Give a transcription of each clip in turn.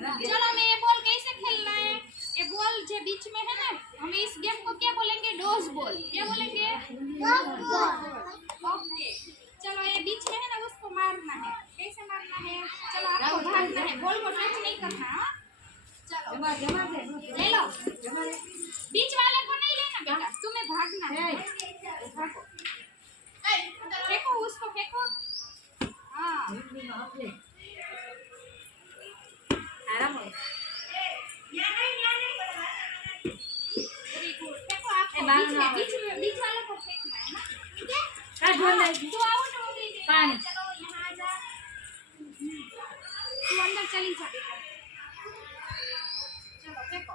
चलो हमें ये बॉल कैसे खेलना है। ये बॉल जो बीच में है ना, हम इस गेम को क्या बोलेंगे, डॉज बॉल। क्या बोलेंगे, डॉज बॉल। ओके चलो ये बीच में है ना, उसको मारना है। कैसे मारना है, चलो आपको भागना है, बॉल को टच नहीं करना। चलो ले लो, बीच वाले को नहीं लेना बेटा, तुम्हें भागना है। भागो, फेंको उसको, फेंको। हाँ आराम हो। वेरी गुड, फेंको आपको बीच वाले को फेंकना है ना, ठीक है। तू आउट हो गई बेटा, चलो यहाँ आ जा, तू अंदर चली जा बेटा। चलो फेंको,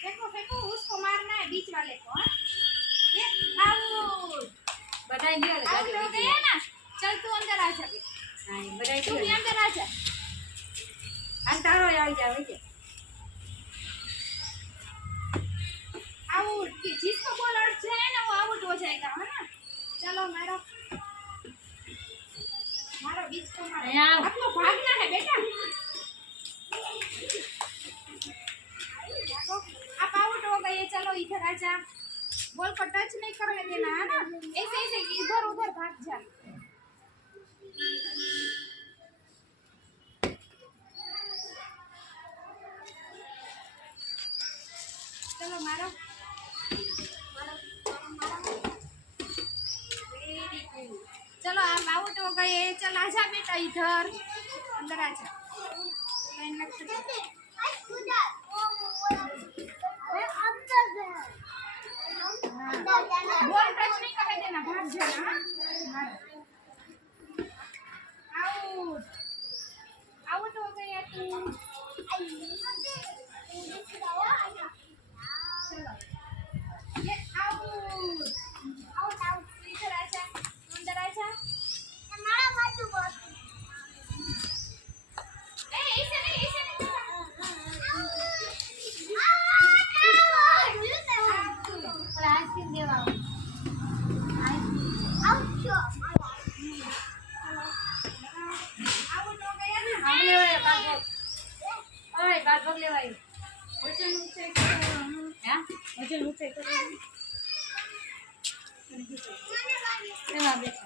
फेंको फेंको, उसको मारना है बीच वाले को। आउट, बधाई दियो आउट हो गया ना। चल तू अंदर आ जा बेटा, नहीं बधाई तू भी अंदर आ जा। अंतारो आई जावे के आउट, जिसको बॉल अड़ जाए ना वो आउट हो जाएगा, है ना। चलो मारो, मारो बीच को मारो, आपको भागना है बेटा। आप आउट हो गए, चलो इधर आ जा, बॉल को टच नहीं करने देना, है ना। ऐसे ऐसे इधर उधर भाग जा। चलो मारो, वेरी गुड। चलो आप आउट हो गए, चल आजा बेटा इधर, अंदर आजा। लाइन में खड़े, बॉल टच नहीं करने देना, भाग जाना। आउट, आउट हो गया तू। चलो ये आउट, आउट आउट, इधर आजा, अंदर आजा। ऐसे नहीं आइसक्रीम देवा आउट हो गया ना। हमले ओए बात बोल ले भाई वचन ऊंचे करो हां वचन ऊंचे करो एमा बेटा